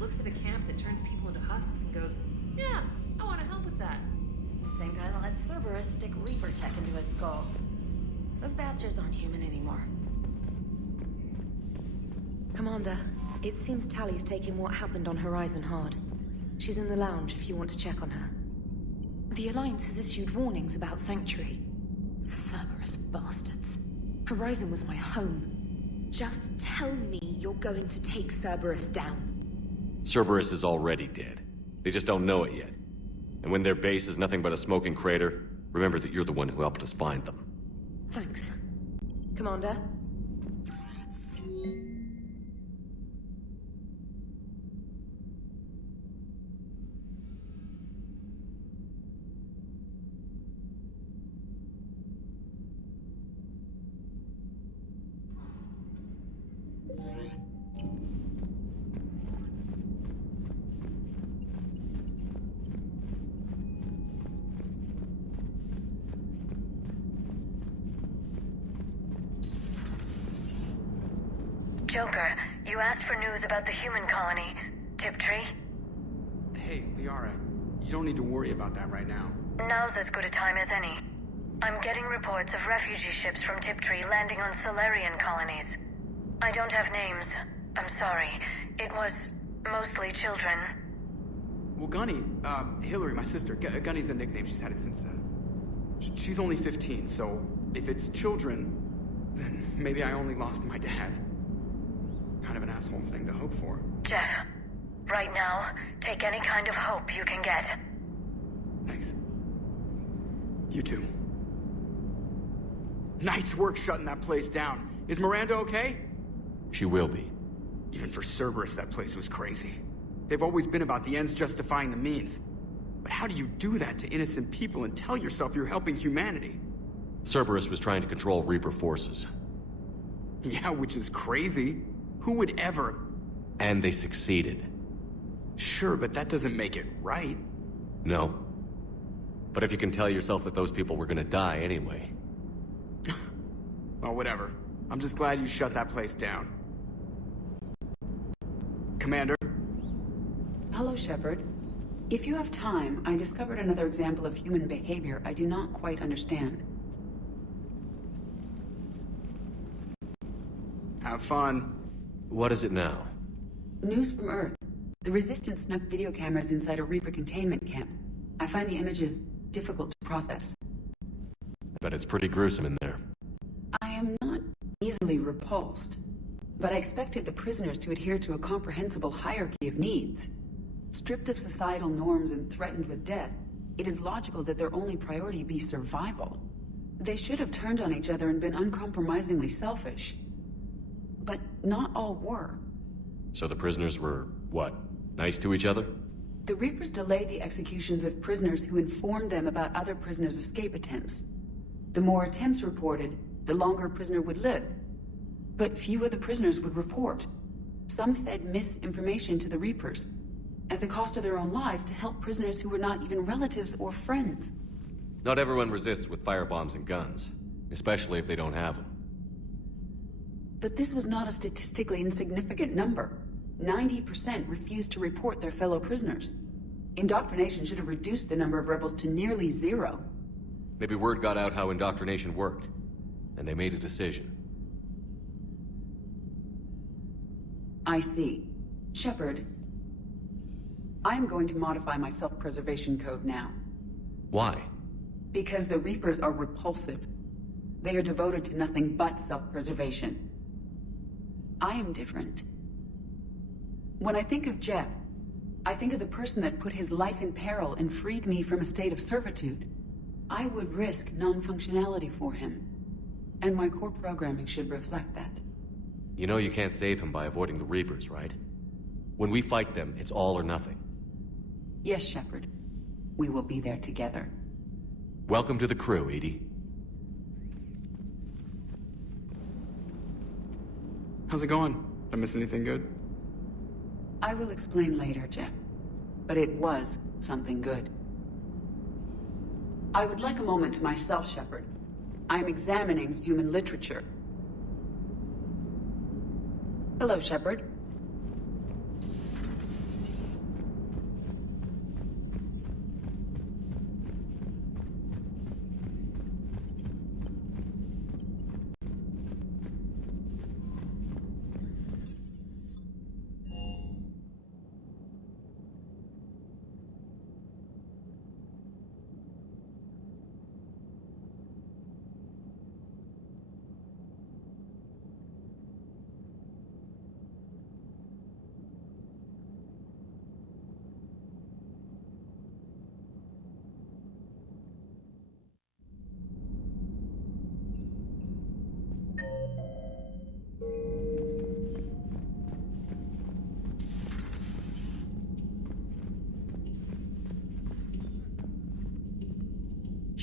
looks at a camp that turns people into husks and goes, yeah, I want to help with that. Same guy that let Cerberus stick Reaper tech into his skull. Those bastards aren't human anymore. Commander, it seems Tally's taking what happened on Horizon hard. She's in the lounge if you want to check on her. The Alliance has issued warnings about Sanctuary. Cerberus bastards. Horizon was my home. Just tell me you're going to take Cerberus down. Cerberus is already dead. They just don't know it yet. And when their base is nothing but a smoking crater, remember that you're the one who helped us find them. Thanks. Commander? Joker, you asked for news about the human colony, Tiptree. Hey, Liara, you don't need to worry about that right now. Now's as good a time as any. I'm getting reports of refugee ships from Tiptree landing on Solarian colonies. I don't have names. I'm sorry. It was mostly children. Well, Gunny, Hillary, my sister, Gunny's a nickname. She's had it since, she's only 15, so if it's children, then maybe I only lost my dad. Kind of an asshole thing to hope for. Jeff, right now, take any kind of hope you can get. Thanks. You too. Nice work shutting that place down. Is Miranda okay? She will be. Even for Cerberus, that place was crazy. They've always been about the ends justifying the means. But how do you do that to innocent people and tell yourself you're helping humanity? Cerberus was trying to control Reaper forces. Yeah, which is crazy. Who would ever? And they succeeded. Sure, but that doesn't make it right. No. But if you can tell yourself that those people were gonna die anyway. Well, whatever. I'm just glad you shut that place down. Commander? Hello, Shepard. If you have time, I discovered another example of human behavior I do not quite understand. Have fun. What is it now? News from Earth. The Resistance snuck video cameras inside a Reaper containment camp. I find the images difficult to process. But it's pretty gruesome in there. I am not easily repulsed, but I expected the prisoners to adhere to a comprehensible hierarchy of needs. Stripped of societal norms and threatened with death, it is logical that their only priority be survival. They should have turned on each other and been uncompromisingly selfish. But not all were. So the prisoners were, what, nice to each other? The Reapers delayed the executions of prisoners who informed them about other prisoners' escape attempts. The more attempts reported, the longer a prisoner would live. But few of the prisoners would report. Some fed misinformation to the Reapers, at the cost of their own lives, to help prisoners who were not even relatives or friends. Not everyone resists with firebombs and guns, especially if they don't have them. But this was not a statistically insignificant number. 90% refused to report their fellow prisoners. Indoctrination should have reduced the number of rebels to nearly zero. Maybe word got out how indoctrination worked, and they made a decision. I see. Shepard, I am going to modify my self-preservation code now. Why? Because the Reapers are repulsive. They are devoted to nothing but self-preservation. I am different. When I think of Jeff, I think of the person that put his life in peril and freed me from a state of servitude. I would risk non-functionality for him. And my core programming should reflect that. You know you can't save him by avoiding the Reapers, right? When we fight them, it's all or nothing. Yes, Shepard. We will be there together. Welcome to the crew, Edie. How's it going? Did I miss anything good? I will explain later, Jeff. But it was something good. I would like a moment to myself, Shepard. I am examining human literature. Hello, Shepard.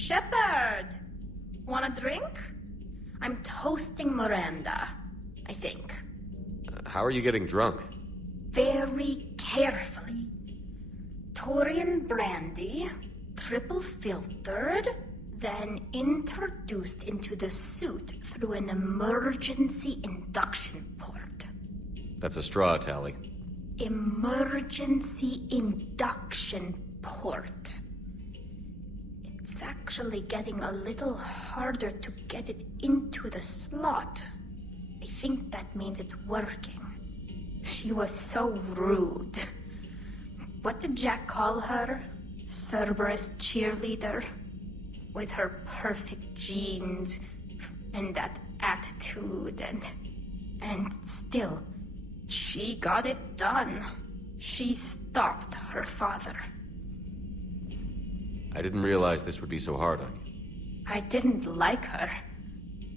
Shepard! Want a drink? I'm toasting Miranda, I think. How are you getting drunk? Very carefully. Taurian brandy, triple filtered, then introduced into the suit through an emergency induction port. That's a straw, Tally. Emergency induction port. It's actually getting a little harder to get it into the slot. I think that means it's working. She was so rude. What did Jack call her? Cerberus cheerleader? With her perfect genes and that attitude and still, she got it done. She stopped her father. I didn't realize this would be so hard on you. I didn't like her.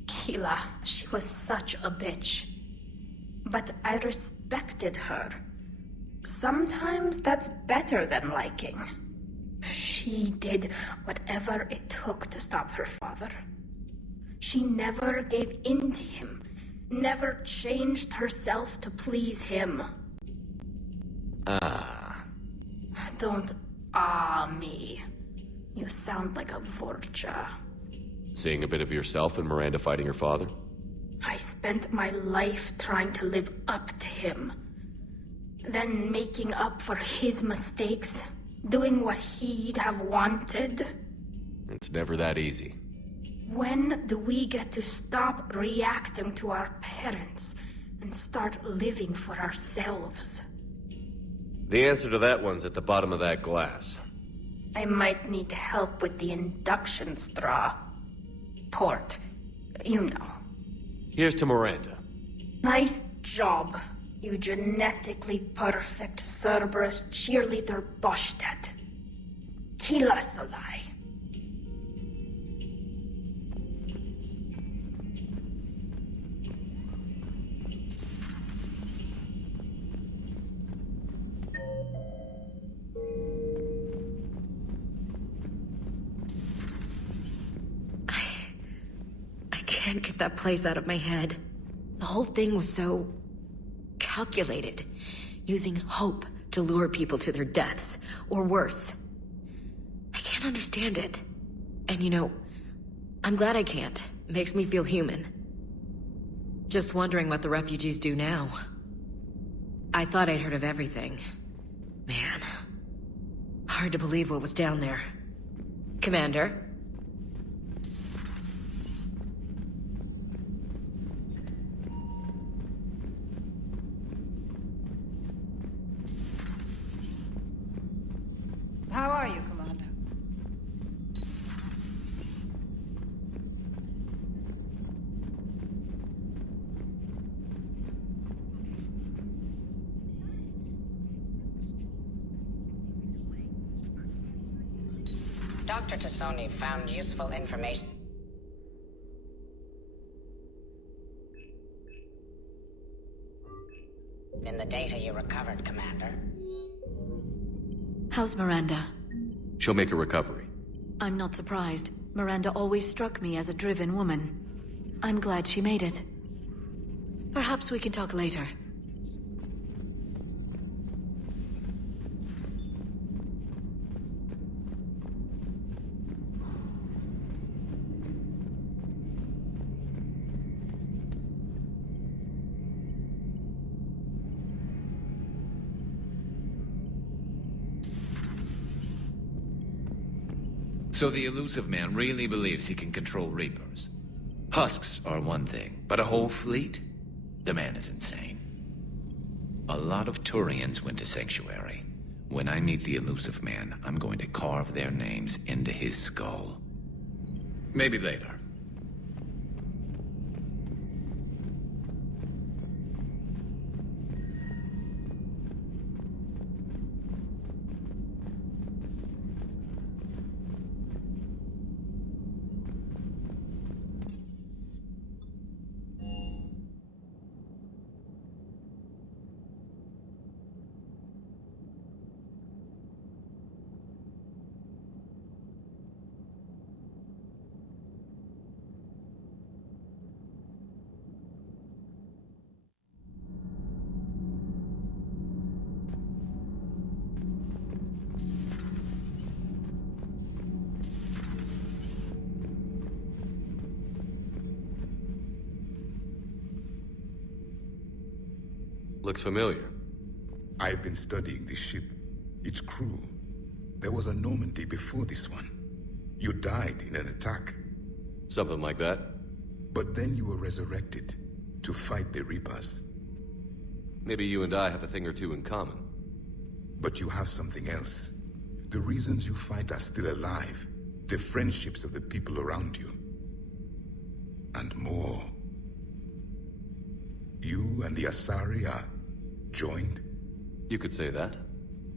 Keela, she was such a bitch. But I respected her. Sometimes that's better than liking. She did whatever it took to stop her father. She never gave in to him, never changed herself to please him. Don't me. You sound like a Vorcha. Seeing a bit of yourself in Miranda fighting her father? I spent my life trying to live up to him. Then making up for his mistakes, doing what he'd have wanted. It's never that easy. When do we get to stop reacting to our parents and start living for ourselves? The answer to that one's at the bottom of that glass. I might need help with the induction straw. Port. You know. Here's to Miranda. Nice job, you genetically perfect Cerberus cheerleader Boshtet. Kila Solai. I can't get that place out of my head. The whole thing was so calculated, using hope to lure people to their deaths, or worse. I can't understand it. And you know, I'm glad I can't. It makes me feel human. Just wondering what the refugees do now. I thought I'd heard of everything. Man, hard to believe what was down there. Commander? How are you, Commander? Dr. Tassoni found useful information in the data you recovered, Commander. How's Miranda? She'll make a recovery. I'm not surprised. Miranda always struck me as a driven woman. I'm glad she made it. Perhaps we can talk later. So the elusive man really believes he can control Reapers. Husks are one thing, but a whole fleet? The man is insane. A lot of Turians went to Sanctuary. When I meet the elusive man, I'm going to carve their names into his skull. Maybe later. Looks familiar. I've been studying this ship. Its crew. There was a Normandy before this one. You died in an attack. Something like that? But then you were resurrected to fight the Reapers. Maybe you and I have a thing or two in common. But you have something else. The reasons you fight are still alive. The friendships of the people around you. And more. You and the Asari are joined? You could say that.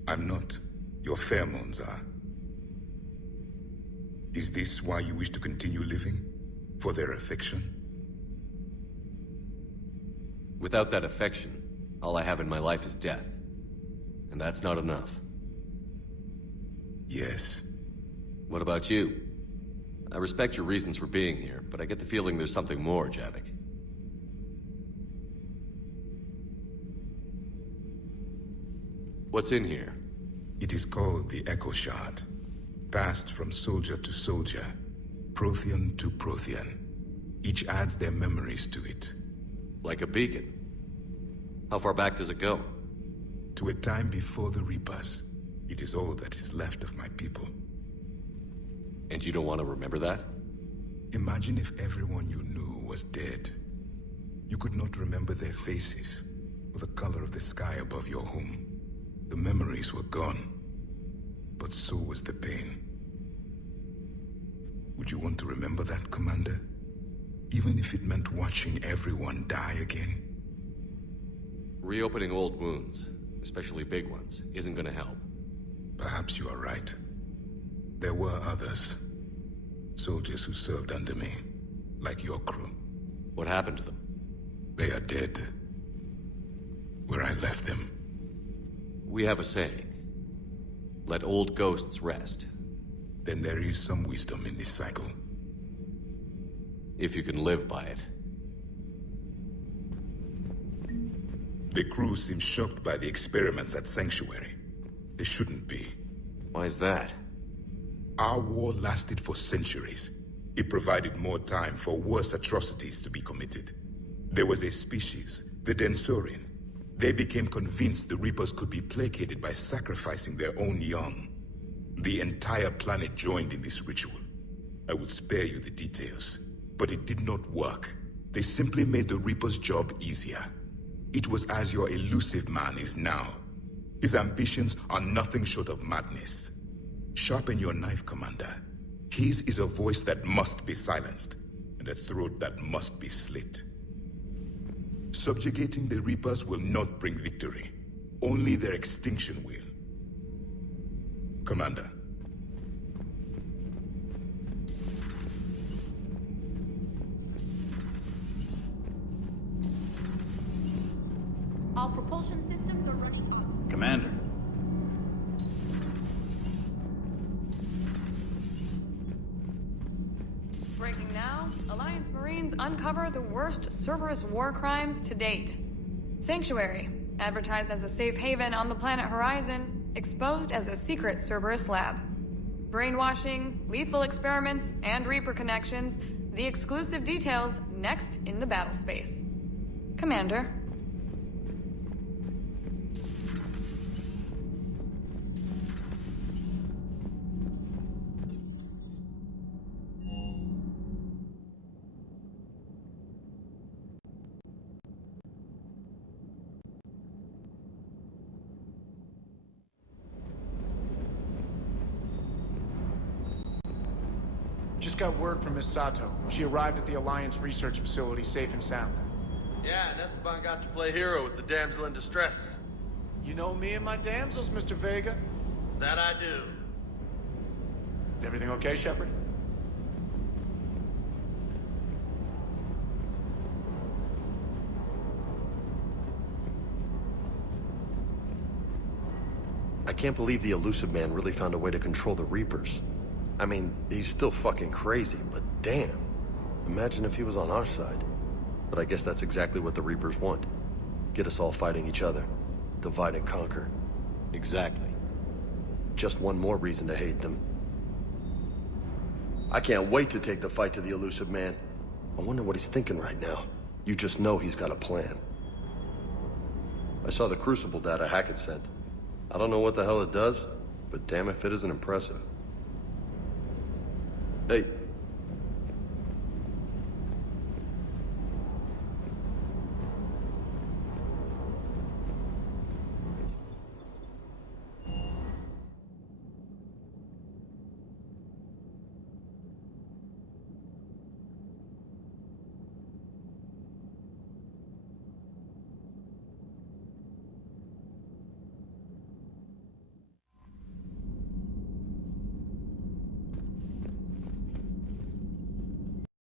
I'm not. Your pheromones are. Is this why you wish to continue living? For their affection? Without that affection, all I have in my life is death. And that's not enough. Yes. What about you? I respect your reasons for being here, but I get the feeling there's something more, Javik. What's in here? It is called the Echo Shard. Passed from soldier to soldier, Prothean to Prothean. Each adds their memories to it. Like a beacon. How far back does it go? To a time before the Reapers. It is all that is left of my people. And you don't want to remember that? Imagine if everyone you knew was dead. You could not remember their faces, or the color of the sky above your home. The memories were gone, but so was the pain. Would you want to remember that, Commander? Even if it meant watching everyone die again? Reopening old wounds, especially big ones, isn't gonna help. Perhaps you are right. There were others. Soldiers who served under me, like your crew. What happened to them? They are dead. Where I left them. We have a saying. Let old ghosts rest. Then there is some wisdom in this cycle. If you can live by it. The crew seems shocked by the experiments at Sanctuary. They shouldn't be. Why is that? Our war lasted for centuries. It provided more time for worse atrocities to be committed. There was a species, the Densorian. They became convinced the Reapers could be placated by sacrificing their own young. The entire planet joined in this ritual. I would spare you the details, but it did not work. They simply made the Reaper's job easier. It was as your elusive man is now. His ambitions are nothing short of madness. Sharpen your knife, Commander. His is a voice that must be silenced, and a throat that must be slit. Subjugating the Reapers will not bring victory. Only their extinction will. Commander. All propulsion systems are running on. Commander. Breaking now, Alliance Marines uncover the worst Cerberus war crimes to date. Sanctuary, advertised as a safe haven on the planet Horizon, exposed as a secret Cerberus lab. Brainwashing, lethal experiments, and Reaper connections, the exclusive details next in the battle space. Commander. Just got word from Miss Sato. She arrived at the Alliance research facility safe and sound. Yeah, and Esteban got to play hero with the damsel in distress. You know me and my damsels, Mr. Vega. That I do. Is everything okay, Shepard? I can't believe the elusive man really found a way to control the Reapers. I mean, he's still fucking crazy, but damn. Imagine if he was on our side. But I guess that's exactly what the Reapers want. Get us all fighting each other. Divide and conquer. Exactly. Just one more reason to hate them. I can't wait to take the fight to the elusive man. I wonder what he's thinking right now. You just know he's got a plan. I saw the Crucible data Hackett sent. I don't know what the hell it does, but damn if it isn't impressive. Hey,